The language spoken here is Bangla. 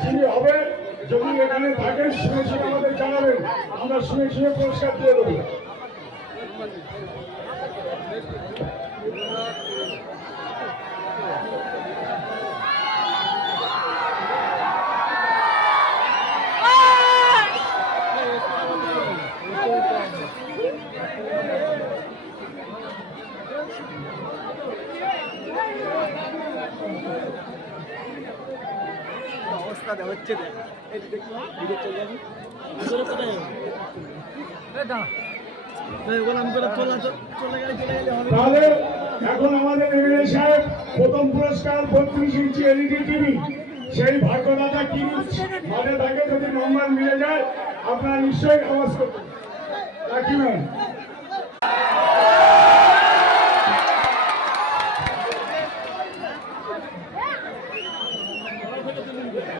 যিনি হবে যদি এখানে থাকেন শুনে শুনে আমাদের জানাবেন, আমরা শুনে শুনে পুরস্কার দিয়ে দেবো। অবস্থা হচ্ছে তাহলে এখন আমাদের এমএলএ সাহেব প্রথম পুরস্কার 32 ইঞ্চি এলইডি টিভি, সেই ভাগ্যদাতা কি মানে তাকে যদি নম্বর মিলে যায় আপনারা নিশ্চয়ই আওয়াজ করবেন। রাখিবেন।